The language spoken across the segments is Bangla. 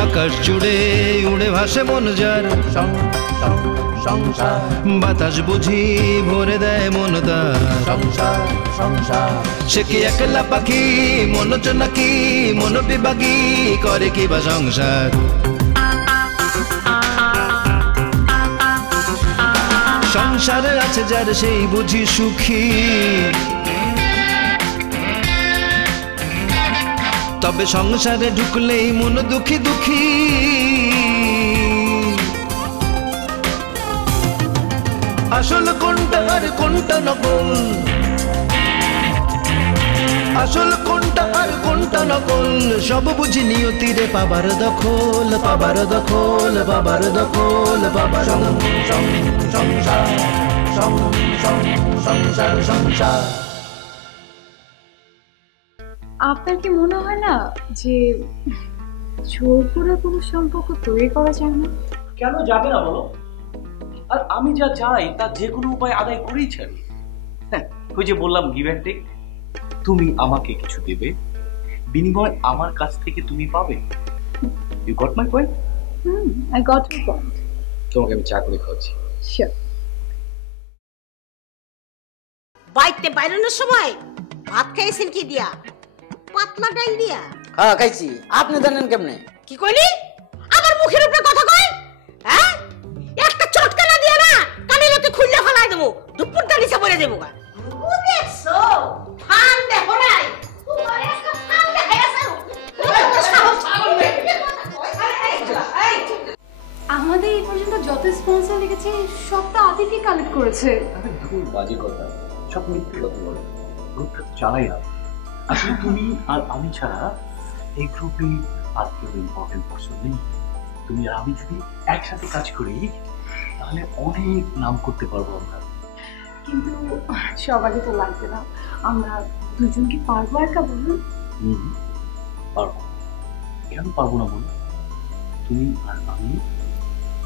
আকাশ জুড়ে উড়ে ভাসে মন যার, সংসার বাতাস বুঝি ভরে দেয় মন তার, সংসার সংসার সে কি একলা পাখি মনোজ নাকি মন বিভাগী করে কি বা সংসার। সংসারে আছে যার সেই বুঝি সুখী, তবে সংসারে ঢুকলেই মন দুঃখী দুঃখী। আসল কোনটা আর কোনটা নকল, আসল কোনটা আর কোনটা নকল, সব বুঝি নিয়তিরে পাবার দখল, পাবার দখল, পাবার দখল, পাবার সংসার সংসার সংসার। আপনার কি মনে হয় না যে জোর করে কোনো সম্পর্ক তৈরি করা যায় না? কেন যাবে না বলো? আর আমি যা চাই তা যে কোনো উপায় আদায় করেই ছাড়ি। হ্যাঁ, ওই যে বললাম গিভ অ্যান্ড টেক। তুমি আমাকে কিছু দেবে, বিনিময় আমার কাছ থেকে তুমি পাবে। You got my point? I got your point. তোমাকে আমি চা করে খাওয়াচ্ছি। শিওর। বাইতে বাইরানোর সময় ভাত খাইছেন কি দিয়া? পাতলা ডাল দিয়া? হ্যাঁ খাইছি। আপনি জানেন কেমনে? কি কইলি? আমার মুখের উপরে কথা কই? হ্যাঁ, একটা চটকানা দিয়া না কানে লতে খুললে ফেলাই দেবো, দুপুর ডালিসা পরে দেবো। ও দেখছো ফান দেখো নাই, তোমার একটা ফান দেখাই আছে। আমাদের এই পর্যন্ত যত স্পন্সর লিখেছে সবটা আতিফই কালেক্ট করেছে। আরে ধুর বাজে কথা, সব মিথ্যে কথা বলো। গ্রুপটা তো চালাই না। আসলে তুমি আর আমি ছাড়া এই গ্রুপে আর কেউ ইম্পর্টেন্ট পারসন নেই। তুমি আর আমি যদি একসাথে কাজ করি তাহলে অনেক নাম করতে পারবো আমরা। কিন্তু সবারই তো লাগবে না, আমরা দুজন কি পারবো একা বলুন? পারবো, কেন পারবো না বলো? তুমি আর আমি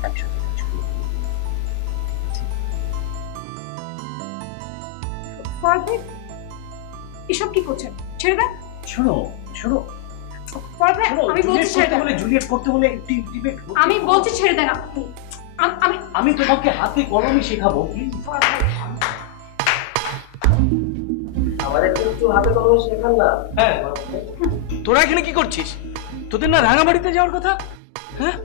একসাথে কাজ করবো। পারফেক্ট। এসব কি করছেন? ছেড়ে দেন। শোনো শোনো, পারফেক্ট, আমি বলছি ছেড়ে দেন। জুলিয়েট করতে হলে একটু ইন্টিমেট। আমি বলছি ছেড়ে দেন আপনি। আমি তোমাকে হাতে কলমে শেখাবো। প্লিজ আমাদের একটু হাতে কলমে শেখান না। হ্যাঁ, তোরা এখানে কি করছিস? তোদের না রাঙামাটিতে যাওয়ার কথা? হ্যাঁ,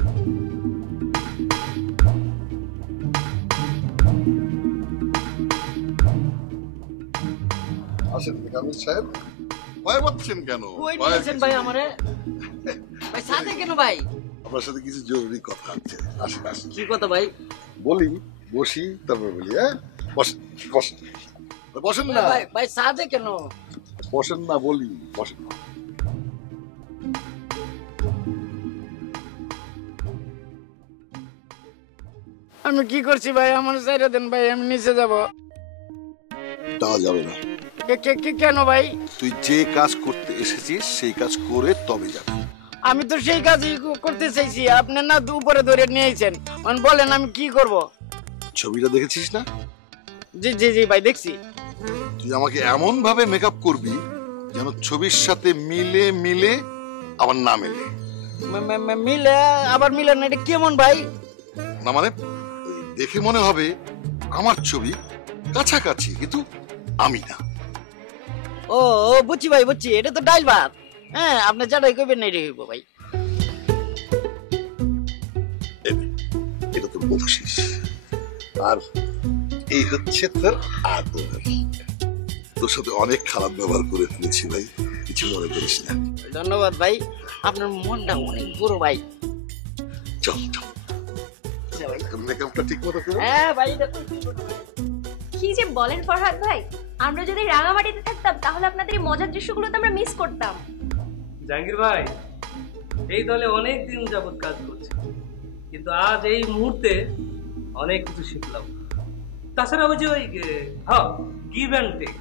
আসেন কামিল সাহেব, ভয় পাচ্ছেন কেন? ভাই আমারে ভাই সাথে কেন ভাই? আপনার সাথে কিছু জরুরি কথা আছে। আসেন আসেন। কি কথা ভাই? বলি, বসি তারপর বলি। হ্যাঁ বসেন বসেন বসেন না ভাই ভাই সাথে কেন? বসেন না বলি, বসেন না। আমি কি করছি ভাই? আমার সাইডে দেন ভাই, আমি নিচে যাব। তা যাবে না। কেন ভাই? তুই যে কাজ করতে এসেছিস সেই কাজ করে তবে যাবে। আমি তো সেই কাজই করতে চাইছি, আপনি না উপরে ধরে নিয়েছেন। বলেন আমি কি করব? ছবিটা দেখেছিস না? জি জি জি ভাই দেখছি। তুই আমাকে এমন ভাবে মেকআপ করবি যেন ছবির সাথে মিলে মিলে আবার না মিলে। মিলে আবার মিলে না, এটা কেমন ভাই? না মানে দেখে মনে হবে আমার ছবি কাছাকাছি কিন্তু আমি না। ও বুঝছি ভাই বুঝছি, এটা তো ডাইল ভাত। হ্যাঁ, আপনি যাটাই কইবেন না এটাই হইব ভাই। এটা তো বলছিস। আর এই হচ্ছে তোর আদর। তোর সাথে অনেক খারাপ ব্যবহার করে ফেলেছি ভাই, কিছু মনে করিস না। ধন্যবাদ ভাই, আপনার মনটা অনেক বড় ভাই। চল চল মেকআপটা ঠিক মতো করো। হ্যাঁ ভাই, এটা তো কি যে বলেন ফরহাদ ভাই, আমরা যদি রাঙামাটিতে থাকতাম তাহলে আপনাদের এই মজার দৃশ্যগুলো তো আমরা মিস করতাম। জাহাঙ্গীর ভাই, এই দলে অনেক দিন যাবত কাজ করছে, কিন্তু আজ এই মুহূর্তে অনেক কিছু শিখলাম। তাছাড়া ওই যে ওই গিভ অ্যান্ড টেক,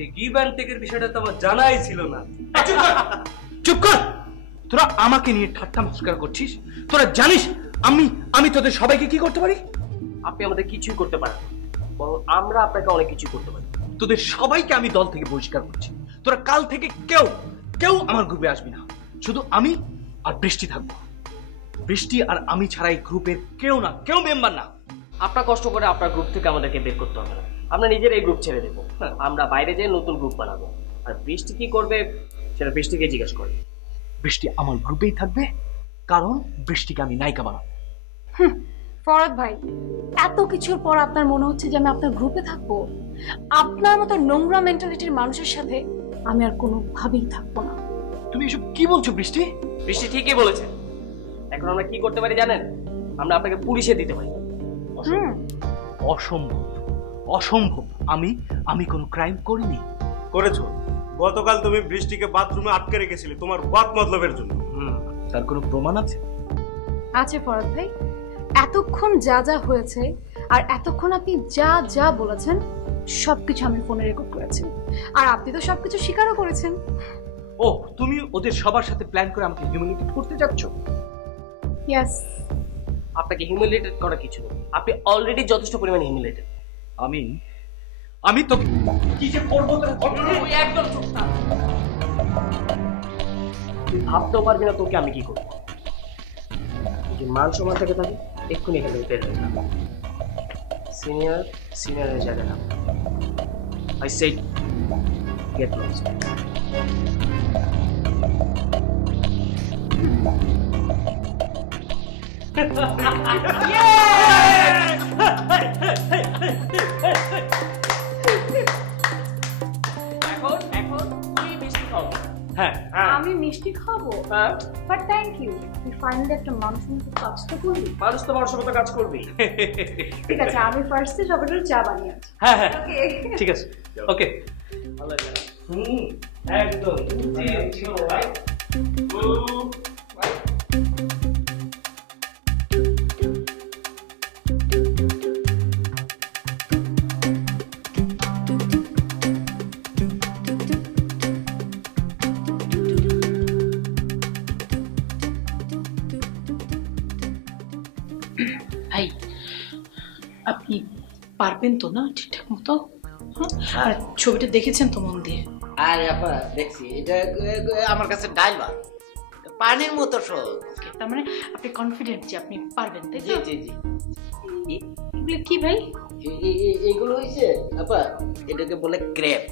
এই গিভ অ্যান্ড টেকের বিষয়টা তো আমার জানাই ছিল না। চুপ কর! তোরা আমাকে নিয়ে ঠাট্টা মস্করা করছিস? তোরা জানিস আমি তোদের সবাইকে কি করতে পারি? আপনি আমাদের কিছুই করতে পারেন না, বরং আমরা আপনাকে অনেক কিছু করতে পারি। তোদের সবাইকে আমি দল থেকে বহিষ্কার করছি। তোরা কাল থেকে কেউ আমার গ্রুপে আসবি না। শুধু আমি আর বৃষ্টি থাকবো। বৃষ্টি আর আমি ছাড়া এই গ্রুপের কেউ না, কেউ মেম্বার না। আপনার কষ্ট করে আপনার গ্রুপ থেকে আমাদেরকে বের করতে হবে না, আমরা নিজের এই গ্রুপ ছেড়ে দেবো। আমরা বাইরে যেয়ে নতুন গ্রুপ বানাবো। আর বৃষ্টি কি করবে সেটা বৃষ্টিকে জিজ্ঞেস করবে। বৃষ্টি আমার গ্রুপেই থাকবে, কারণ বৃষ্টিকে আমি নায়িকা বানাবো। ফরহাদ ভাই, এত কিছুর পর আপনার মনে হচ্ছে যে আমি আপনার গ্রুপে থাকবো? আপনার মতো নোংরা মেন্টালিটির মানুষের সাথে আমি আর কোনোভাবেই থাকবো না। তুমি এসব কি বলছো বৃষ্টি? বৃষ্টি ঠিকই বলেছে। এখন আমরা কি করতে পারি জানেন? আমরা আপনাকে পুলিশে দিতে পারি। অসম্ভব, অসম্ভব। আমি কোনো ক্রাইম করিনি। করেছো। গতকাল তুমি বৃষ্টিকে বাথরুমে আটকে রেখেছিলে তোমার বাত মতলবের জন্য। তার কোনো প্রমাণ আছে? আছে ফরহাদ ভাই, এতক্ষণ যা যা হয়েছে আর এতক্ষণ আপনি যা যা বলেছেন সবকিছু আমি ফোনে রেকর্ড করেছি, আর আপনি তো সবকিছু স্বীকারও করেছেন। ও, তুমি ওদের সবার সাথে প্ল্যান করে আমাকে হিউমিলিয়েট করতে যাচ্ছ? ইয়েস। আপনাকে হিউমিলিয়েটেড করা কিছু নেই, আপনি অলরেডি যথেষ্ট পরিমাণে হিউমিলিয়েটেড। আমি তোকে কি যে করবো একদম চুপ থাক। তুই ভাবতেও পারবি না তোকে আমি কি করবো। যদি মান সম্মান থেকে থাকে এক্ষুনি এখান থেকে বের হয়ে যাবে। সিনিয়রের জায়গায় না। I said get lost. আমি মিষ্টি খাবো, বাট থ্যাংক ইউ। তুই ফাইনালি একটা মানুষের মতো কাজ তো করবি। মানুষ তো মানুষের মতো কাজ করবি। ঠিক আছে, আমি ফার্স্টে সকালে চা বানিয়ে আছি। হ্যাঁ হ্যাঁ ঠিক আছে, ওকে। একদম ভাই, আপনি পারবেন তো না ঠিকঠাক মতো? আর ছবিটা দেখেছেন তো মন দিয়ে? আরে আপা দেখছি, এটা আমার কাছে ডাইল ভাত, পানির মতো সহজ। তার মানে আপনি কনফিডেন্ট যে আপনি পারবেন, তাই তো? জি জি জি। এগুলো কি ভাই? এইগুলো হইছে আপা, এটাকে বলে ক্রেপ।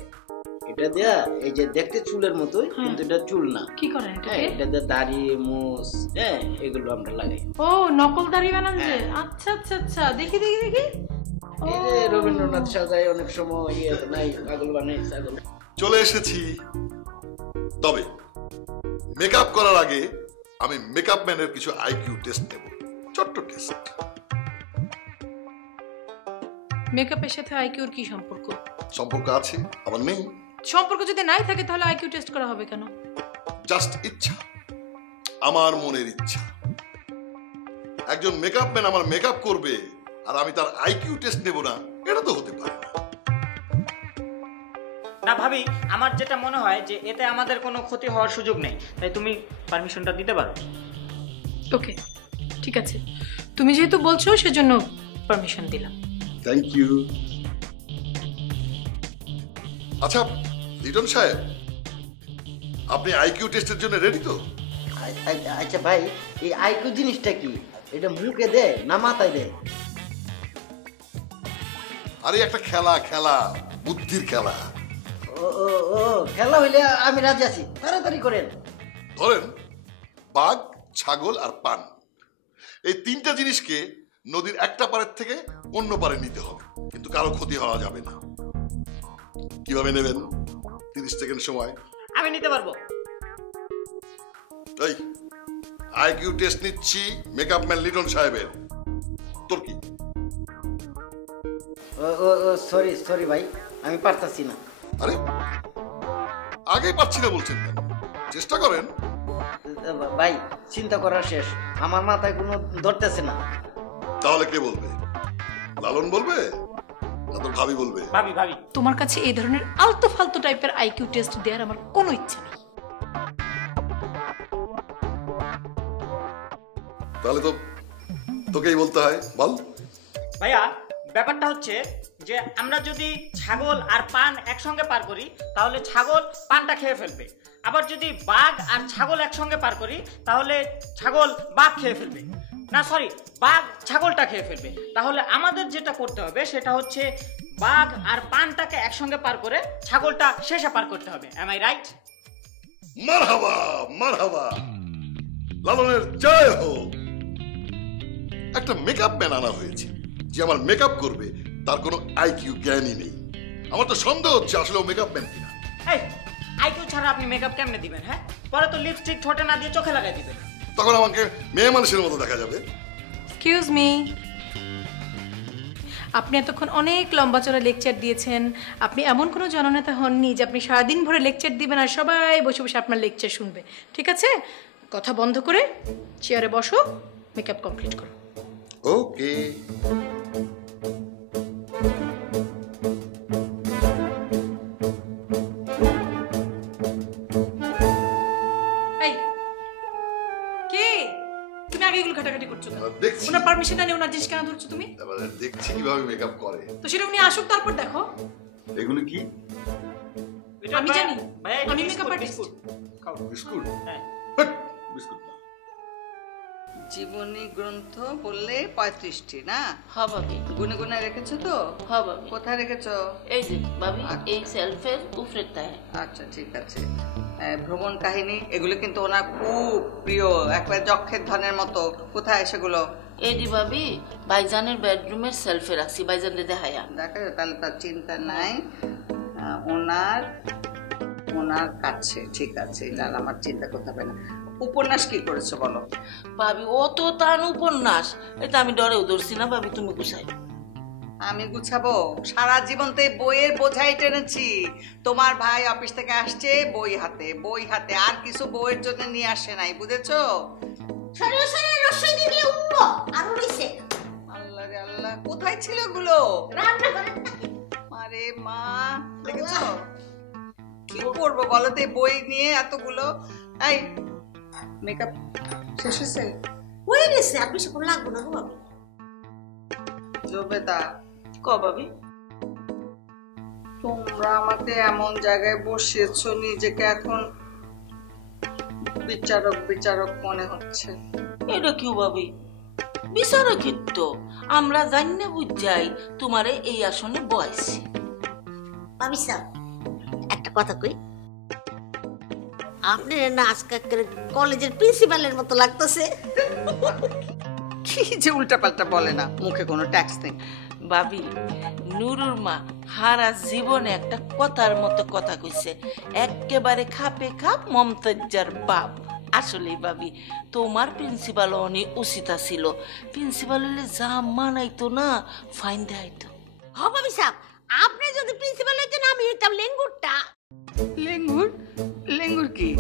এটা দেয়া এই যে দেখতে চুলের মতোই, কিন্তু এটা চুল না। কি করেন এটা? এটা দিয়ে দাড়ি, মুছ, হ্যাঁ এগুলো আমরা লাগাই। ও, নকল দাড়ি বানান যে? আচ্ছা আচ্ছা আচ্ছা, দেখি দেখি দেখি। এই যে রবীন্দ্রনাথ সাজায় অনেক সময় ইয়ে নাই, পাগল বানাই ছাগল। চলে এসেছি। তবে মেকআপ করার আগে আমি মেকআপ ম্যানের কিছু আইকিউ টেস্ট নেব, ছোট্ট টেস্ট। মেকআপের সাথে আইকিউর কি সম্পর্ক? সম্পর্ক আছে, আবার নেই। সম্পর্ক যদি নাই থাকে তাহলে আইকিউ টেস্ট করা হবে কেন? জাস্ট ইচ্ছা, আমার মনের ইচ্ছা। একজন মেকআপ ম্যান আমার মেকআপ করবে আর আমি তার আইকিউ টেস্ট নেব না, এটা তো হতে পারে না। না ভাবি, আমার যেটা মনে হয় যে এতে আমাদের কোনো ক্ষতি হওয়ার সুযোগ নেই, তাই তুমি পারমিশনটা দিতে পারো। ওকে, ঠিক আছে, তুমি যেহেতু বলছো সেজন্য পারমিশন দিলাম। Thank you. আচ্ছা লিটন সাহেব, আপনি আইকিউ টেস্টের জন্য রেডি তো? আচ্ছা ভাই, এই আইকিউ জিনিসটা কি? এটা মুখে দেয় না মাথায় দেয়? আরে একটা খেলা, খেলা বুদ্ধির খেলা। ও ও ও, খেলা হইলে আমি রাজি আছি, তাড়াতাড়ি করেন। ধরেন বাঘ, ছাগল আর পান, এই তিনটা জিনিসকে নদীর একটা পারের থেকে অন্য পারে নিতে হবে, কিন্তু কারো ক্ষতি হওয়া যাবে না। কিভাবে নেবেন? 30 সেকেন্ড সময়। আমি নিতে পারবো। এই আইকিউ টেস্ট নিচ্ছি মেকআপ ম্যান লিটন সাহেবের। তোর কি? ও ও ও, সরি সরি ভাই, আমি পারতাছি না। আরে আগেই পারছি না বলছেন কেন? চেষ্টা করেন। ভাই চিন্তা করা শেষ, আমার মাথায় কোনো ধরতেছে না। তাহলে কে বলবে? লালন বলবে না তোর ভাবি বলবে? ভাবি ভাবি। তোমার কাছে এই ধরনের আলতু ফালতু টাইপের আইকিউ টেস্ট দেওয়ার আমার কোনো ইচ্ছা নেই। তাহলে তো তোকেই বলতে হয়, বল। ভাইয়া ব্যাপারটা হচ্ছে যে আমরা যদি ছাগল আর পান একসঙ্গে পার করি তাহলে ছাগল পানটা খেয়ে ফেলবে, আবার যদি বাঘ আর ছাগল একসঙ্গে পার করি তাহলে ছাগল বাঘ খেয়ে ফেলবে, না সরি বাঘ ছাগলটা খেয়ে ফেলবে। তাহলে আমাদের যেটা করতে হবে সেটা হচ্ছে বাঘ আর পানটাকে একসঙ্গে পার করে ছাগলটা শেষে পার করতে হবে। Am I right? মারহাবা মারহাবা, লালনের জয় হোক। একটা মেকআপ ম্যান আনা হয়েছে যে আমার মেকআপ করবে, তার কোনো আইকিউ জ্ঞানই নেই। আমার তো সন্দেহ হচ্ছে আসলে ও মেকআপ ম্যান কিনা। এই আইকিউ ছাড়া আপনি মেকআপ কেমনে দিবেন? হ্যাঁ, পরে তো লিপস্টিক ঠোঁটে না দিয়ে চোখে লাগাই দিবেন, তখন আমাকে মেয়ে মানুষের মতো দেখা যাবে। এক্সকিউজ মি, আপনি এতক্ষণ অনেক লম্বা চড়া লেকচার দিয়েছেন। আপনি এমন কোনো জননেতা হননি যে আপনি সারাদিন ভরে লেকচার দিবেন আর সবাই বসে বসে আপনার লেকচার শুনবে। ঠিক আছে, কথা বন্ধ করে চেয়ারে বসো, মেকআপ কমপ্লিট করো। ওকে। এই কে তুমি আগে এগুলো ঘাটাঘাটি করছো কেন? দেখছি। ওনার পারমিশন না নিয়ে ওনার জিনিস কেন ধরছো তুমি? এবারে দেখছি কিভাবে মেকআপ করে। তো সেটা উনি আসুক তারপর দেখো। এগুলো কি? আমি জানি, আমি মেকআপ আর্টিস্ট। বিস্কুট? হ্যাঁ বিস্কুট। জীবনী গ্রন্থ বললে 35টি না? হ্যাঁ ভাবি। গুনে গুনে রেখেছো তো? হ্যাঁ ভাবি। কোথায় রেখেছো? এই যে ভাবি, এই সেলফের উপরে তাই। আচ্ছা ঠিক আছে। ভ্রমণ কাহিনী এগুলো কিন্তু ওনার খুব প্রিয়, একবার যক্ষের ধনের মতো। কোথায় সেগুলো? এই দি ভাবি, ভাইজানের বেডরুমের সেলফে রাখছি, ভাইজানরে দেখাইয়া। দেখা তাহলে তার চিন্তা নাই। ওনার ওনার কাছে ঠিক আছে, এটা আমার চিন্তা করতে হবে না। উপন্যাস কি করেছো বলো? ভাবি ও তো তার উপন্যাস, এটা আমি ডরেও ধরছি না। ভাবি তুমি গুছাই। আমি গুছাবো? সারা জীবন তো বইয়ের বোঝাই টেনেছি। তোমার ভাই অফিস থেকে আসছে বই হাতে, বই হাতে, আর কিছু বইয়ের জন্য নিয়ে আসে নাই, বুঝেছো? আল্লাহ রে আল্লাহ, কোথায় ছিল গুলো? আরে মা, দেখেছো কি করবো বলো তো বই নিয়ে এতগুলো? এই মেকআপ শেষ হয়েছে? হয়ে গেছে, আপনি সব লাগবো না গো ভাবি। জবেদা ক ভাবি, তোমরা আমাকে এমন জায়গায় বসিয়েছো, নিজেকে এখন বিচারক বিচারক মনে হচ্ছে। এটা কি ভাবি? বিচারকই তো আমরা জানি বুঝাই তোমারে এই আসনে বয়সী। ভাবি সাহেব, একটা কথা কই, আপনি না আজকে কলেজের প্রিন্সিপালের মতো লাগতেছে। কি যে উল্টাপাল্টা বলে না, মুখে কোনো ট্যাক্স নেই। ভাবি, নুরুর মা হারা জীবনে একটা কথার মতো কথা কইছে, একেবারে খাপে খাপ মমতাজার বাপ। আসলেই ভাবি, তোমার প্রিন্সিপাল অনেক উচিত ছিল। প্রিন্সিপাল হলে যা মানাইতো না, ফাইন দেয়তো। হ ভাবি সাহেব, আপনি যদি প্রিন্সিপাল হইতেন আমি হইতাম লেঙ্গুরটা। লেঙ্গুর? লেঙ্গুর কি?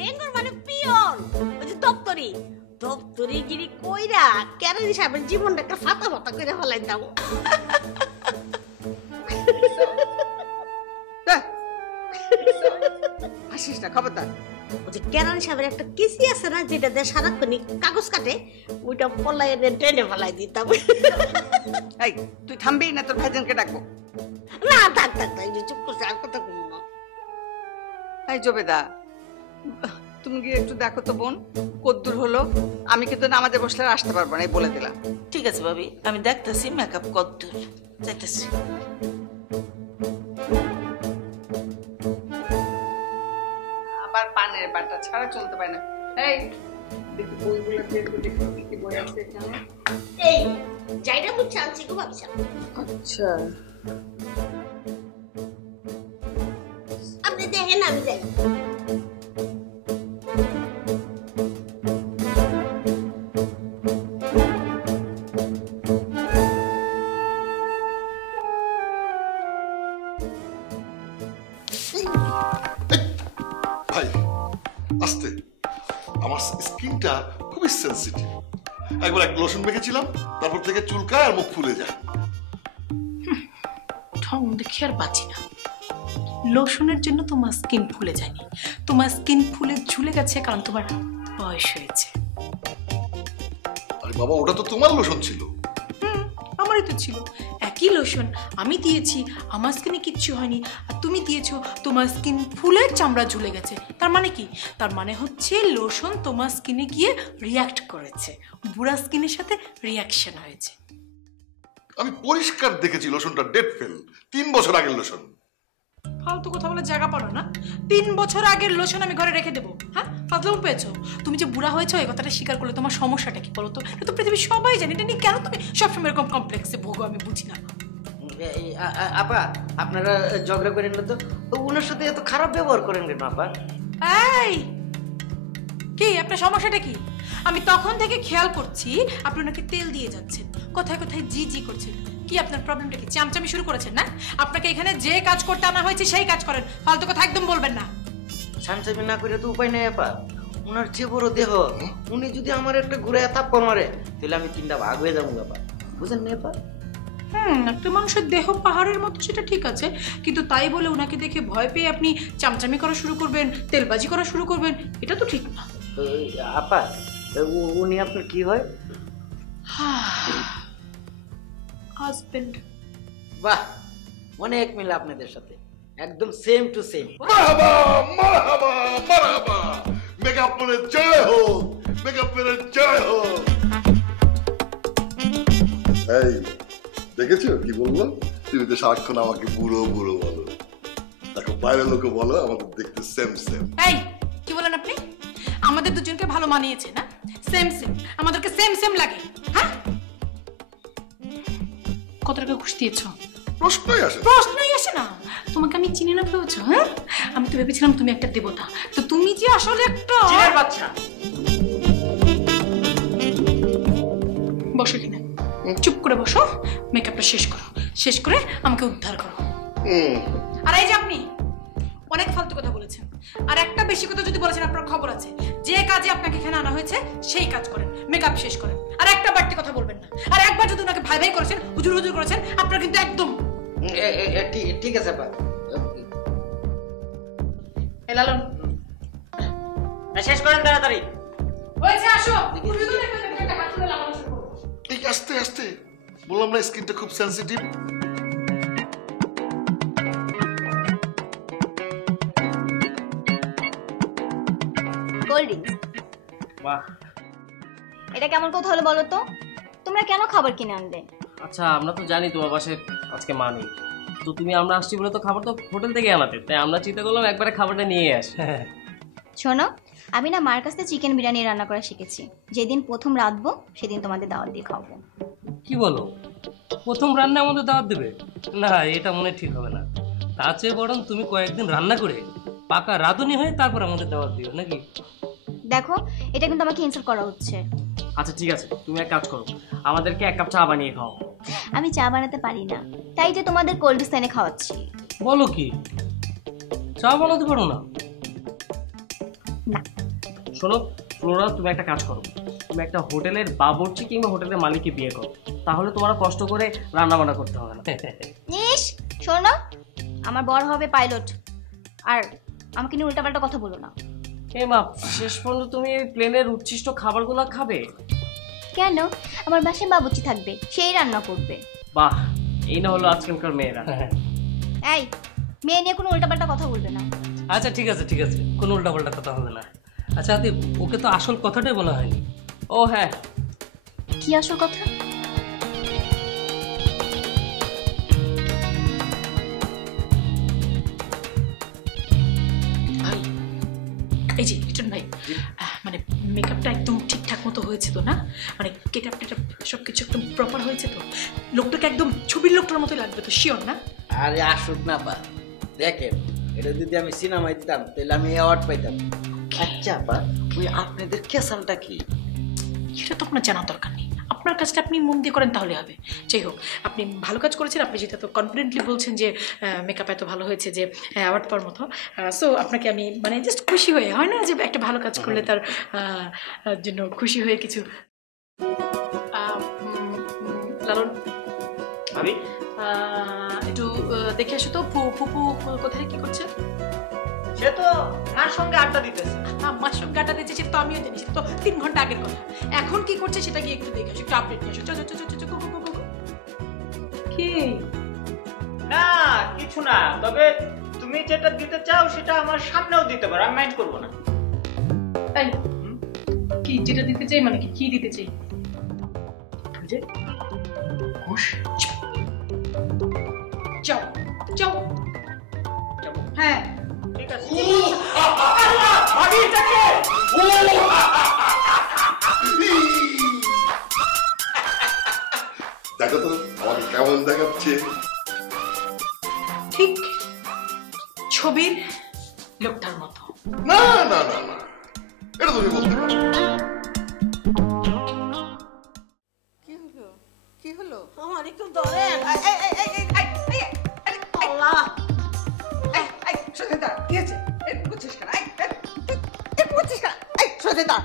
লেঙ্গুর মানে পিয়ন, ওই যে দপ্তরি। দপ্তরি গিরি কইরা কেরানি সাহেবের জীবনটা একটা ফাতা ফাতা কইরা ফেলাই দাও। হাসিস না, খবরদার। ওই যে কেরানি সাহেবের একটা কেসি আছে না, যেটা দিয়ে সারাক্ষণই কাগজ কাটে, ওইটা পলাই এনে ট্রেনে ফেলাই দিতাম। এই তুই থামবি না, তোর ভাইজানকে ডাকবো। না থাক থাক, চুপ করছে, আর কথা কম না। এই জবেদা, তুমি গিয়ে একটু দেখো তো বোন কদ্দূর হলো। আমি কিন্তু নামাজে বসলে আসতে পারবো না, বলে দিলাম। ঠিক আছে ভাবি, আমি দেখতেছি মেকআপ কদ্দূর, যাইতেছি। আবার পানের বাটা ছাড়া চলতে পারে না। এই দেখি বইগুলো দেখি কি বই আছে এখানে। এই যাইটা বুঝছে আনছি গো ভাবছি। আচ্ছা আপনি দেখেন, আমি যাই। ভাই আস্তে, আমার স্কিনটা খুবই সেনসিটিভ। একবার এক লোশন মেখেছিলাম, তারপর থেকে চুলকায় আর মুখ ফুলে যায়। ঠং দেখে আর বাঁচি না। লোশনের জন্য তোমার স্কিন ফুলে যায়নি, তোমার স্কিন ফুলে ঝুলে গেছে কারণ তোমার বয়স হয়েছে। আরে বাবা, ওটা তো তোমার লোশন ছিল। আমারই তো ছিল। এক একই লোশন আমি দিয়েছি, আমার স্কিনে কিচ্ছু হয়নি, আর তুমি দিয়েছো তোমার স্কিন ফুলের চামড়া ঝুলে গেছে। তার মানে কি? তার মানে হচ্ছে লোশন তোমার স্কিনে গিয়ে রিয়াক্ট করেছে, বুড়া স্কিনের সাথে রিয়াকশন হয়েছে। আমি পরিষ্কার দেখেছি লোশনটা ডেট ফেল, 3 বছর আগের লোশন। ফালতু কথা বলে জায়গা পারো না। 3 বছর আগের লোশন আমি ঘরে রেখে দেবো? হ্যাঁ, ফাজলাম পেয়েছো? তুমি যে বুড়া হয়েছো এই কথাটা স্বীকার করলে তোমার সমস্যাটা কি বলো তো? এটা তো পৃথিবীর সবাই জানে, এটা নিয়ে কেন তুমি সবসময় এরকম কমপ্লেক্সে ভোগো আমি বুঝি না। আপা আপনারা ঝগড়া করেন না তো, ওনার সাথে এত খারাপ ব্যবহার করেন কেন আপা? এই কি আপনার সমস্যাটা কি? আমি তখন থেকে খেয়াল করছি আপনি ওনাকে তেল দিয়ে যাচ্ছেন, কোথায় কোথায় জি জি করছেন। কি আপনার প্রবলেমটা কি? চামচামি শুরু করেছেন না? আপনাকে এখানে যে কাজ করতে আনা হয়েছে সেই কাজ করেন, ফালতু কথা একদম বলবেন না। চামচামি না করে তো উপায় নেই আপা, ওনার যে বড় দেহ, উনি যদি আমার একটা ঘুরে থাপ্পড় মারে তাহলে আমি 3টা ভাগ হয়ে যাবো আপা, বুঝেন না আপা? একটা মানুষের দেহ পাহাড়ের মতো, সেটা ঠিক আছে, কিন্তু তাই বলে ওনাকে দেখে ভয় পেয়ে আপনি চামচামি করা শুরু করবেন, তেলবাজি করা শুরু করবেন, এটা তো ঠিক না। আপা উনি আপনার কি হয়? হাজবেন্ড। বাহ, অনেক মিল আপনাদের সাথে, একদম সেম টু সেম। মারহাবা মারহাবা মারহাবা, মেকআপ করে জয় হোক, মেকআপ করে জয় হোক। এই দেখেছো কি বললো? তুমি তো সারাক্ষণ আমাকে বুড়ো বুড়ো বলো, দেখো বাইরের লোকে বলো আমাদের দেখতে সেম সেম। এই কি বলেন আপনি? আমাদের দুজনকে ভালো মানিয়েছে না? সেম সেম, আমাদেরকে সেম সেম লাগে। হ্যাঁ, কত টাকা ঘুষ দিয়েছো? প্রশ্নই আসে না। তোমাকে আমি চিনি না ভেবেছো? হ্যাঁ, আমি তো ভেবেছিলাম তুমি একটা দেবতা, তো তুমি যে আসলে একটা চিনের বাচ্চা। বসো কিনা, চুপ করে বসো, মেকআপটা শেষ করো, শেষ করে আমাকে উদ্ধার করো। আর এই যে আপনি অনেক ফালতু কথা বলেছেন, আর একটা বেশি কথা যদি বলেছেন আপনার খবর আছে। যে কাজে আপনাকে এখানে আনা হয়েছে সেই কাজ করেন, মেকআপ শেষ করেন, আর একটা বাড়তি কথা বলবেন না। আর একবার যদি ওনাকে ভাই ভাই করেছেন, হুজুর হুজুর করেছেন, আপনার কিন্তু একদম। ঠিক আছে আপা। লালন শেষ করেন তাড়াতাড়ি। হয়েছে, আসো। এই আস্তে আস্তে, বললাম না স্কিনটা খুব সেনসিটিভ। Cold drinks. বাহ, এটা কেমন কথা হলো বলো তো? তোমরা কেন খাবার কিনে আনলে? আচ্ছা আমরা তো জানি তোমার বাসায় আজকে মা নেই, তো তুমি আমরা আসছি বলে তো খাবার তো হোটেল থেকে আনাতে, তাই আমরা চিন্তা করলাম একবারে খাবারটা নিয়ে আসি। শোনো, আমি না মার কাছ থেকে চিকেন বিরিয়ানি রান্না করা শিখেছি। যেদিন প্রথম রাঁধবো সেদিন তোমাদের দাওয়াত দিয়ে খাওয়াবো। কি বলো, প্রথম রান্না আমাদের দাওয়াত দেবে? না, এটা মনে ঠিক হবে না। তার চেয়ে বরং তুমি কয়েকদিন রান্না করে পাকা রাঁধুনি হয়ে তারপর আমাদের দাওয়াত দিও নাকি? দেখো, এটা কিন্তু আমাকে ইনসাল্ট করা হচ্ছে। আচ্ছা ঠিক আছে, তুমি এক কাজ করো, আমাদেরকে 1 কাপ চা বানিয়ে খাও। আমি চা বানাতে পারি না, তাই যে তোমাদের কোল্ড ড্রিঙ্কস এনে খাওয়াচ্ছি। বলো কি, চা বানাতে পারো না? শোনো ফ্লোরা, তুমি একটা কাজ করো, তুমি একটা হোটেলের বাবুর্চি কিংবা হোটেলের মালিককে বিয়ে করো, তাহলে তোমার কষ্ট করে রান্না বান্না করতে হবে না। ইস, শোনো, আমার বর হবে পাইলট, আর আমাকে নিয়ে উল্টাপাল্টা কথা বলো না। এ মা, শেষ পর্যন্ত তুমি প্লেনের উচ্ছিষ্ট খাবারগুলো খাবে? কেন? আমার বাসায় বাবুর্চি থাকবে, সেই রান্না করবে। বাহ, এই না হলো আজকালকার মেয়েরা। এই, মেয়ে নিয়ে কোনো উল্টাপাল্টা কথা বলবে না। আচ্ছা ঠিক আছে ঠিক আছে, কোনো উল্টাপাল্টা কথা হবে না। আচ্ছা আদিব, ওকে তো আসল কথাটাই বলা হয়নি। ও হ্যাঁ, কি আসল কথা? এই যে লিটন ভাই, মানে মেকআপটা একদম ঠিকঠাক মতো হয়েছে তো না? মানে গেটআপ টেটআপ সব কিছু একদম প্রপার হয়েছে তো? লোকটাকে একদম ছবির লোকটার মতোই লাগবে তো, শিওর না? আরে আসুক না পা, দেখেন এটা যদি আমি সিনেমায় দিতাম তাহলে আমি অ্যাওয়ার্ড পাইতাম। আচ্ছা পা, ওই আপনাদের কেসালটা কি? সেটা তো আপনার জানা দরকার নেই, আপনার কাজটা আপনি মন দিয়ে করেন তাহলে হবে। যাই হোক, আপনি ভালো কাজ করেছেন, আপনি যেটা তো কনফিডেন্টলি বলছেন যে মেকআপ এত ভালো হয়েছে যে অ্যাওয়ার্ড পাওয়ার মতো। সো আপনাকে আমি মানে জাস্ট খুশি হয়ে, হয় না যে একটা ভালো কাজ করলে তার জন্য খুশি হয়ে কিছু। লালন ভাবি, একটু দেখে আসো তো ফুপু কোথায় কি করছে। সে তো মার সঙ্গে আড্ডা দিতেছে। মার সঙ্গে আড্ডা দিচ্ছে সেটা তো আমিও জানি, সেটা তো 3 ঘন্টা আগের কথা। এখন কি করছে সেটা গিয়ে একটু দেখে আসো, একটু আপডেট নিয়ে আসো। কি কি? না কিছু না, তবে তুমি যেটা দিতে চাও সেটা আমার সামনেও দিতে পারো, আমি মাইন্ড করবো না। এই কি যেটা দিতে চাই মানে কি? কি দিতে চাই? বুঝে ঘুষ। চাও চাও চাও। হ্যাঁ ঠিক আছে। দেখো তো আমাকে কেমন দেখাচ্ছে। ঠিক ছবির লোকটার মতো। না না না না, এটা তুমি বলতে পারো। কি হলো আমার একটু ধরেন। আল্লাহ সজেদা কি হয়েছে? একটু বুঝছিস কেন? একটু বুঝছিস কেন? সজেদা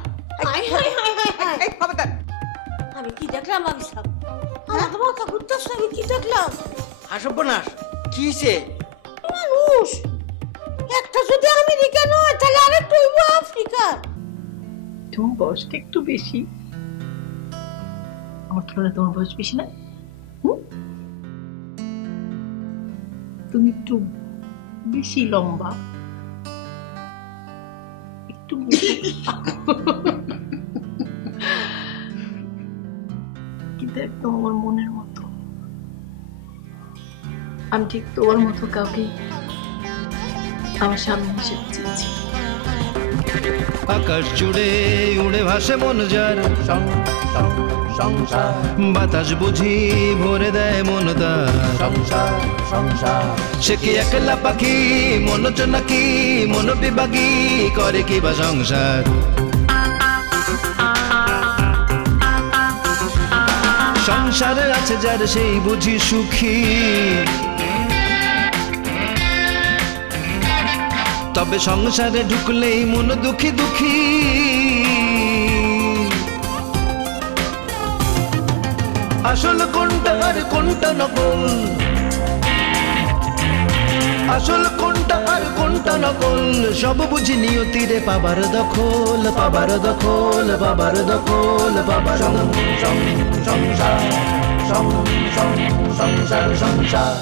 খবরদার। আমি কি দেখলাম? আমি সব আমার তো মাথা ঘুরতেছে। আমি কি দেখলাম? হাসব্বনাশ কি হইছে? মানুষ একটা যদি আমেরিকান হয় তাহলে আরেকটা হইব আফ্রিকার। তোমার বয়স একটু বেশি, আমার তুলনায় তোমার বয়স বেশি না? তুমি একটু বেশি লম্বা, একটু কিন্তু একদম আমার মনের মতো। আমি ঠিক তোমার মতো কাউকে আমার সামনে এসে চেয়েছি। আকাশ জুড়ে উড়ে ভাসে মন যার, সংসার বাতাস বুঝি ভরে দেয় মন তার, সংসার সংসার। সে কি একলা পাখি মন নাকি মন বিভাগী করে কি বা সংসার? সংসারে আছে যার সেই বুঝি সুখী, তবে সংসারে ঢুকলেই মন দুঃখী দুঃখী। আসল কোনটা আর কোনটা নকল, আসল কোনটা আর কোনটা নকল, সব বুঝি নিয়তিরে পাবার দখল, পাবার দখল, পাবার দখল, পাবার সংসার সংসার সংসার।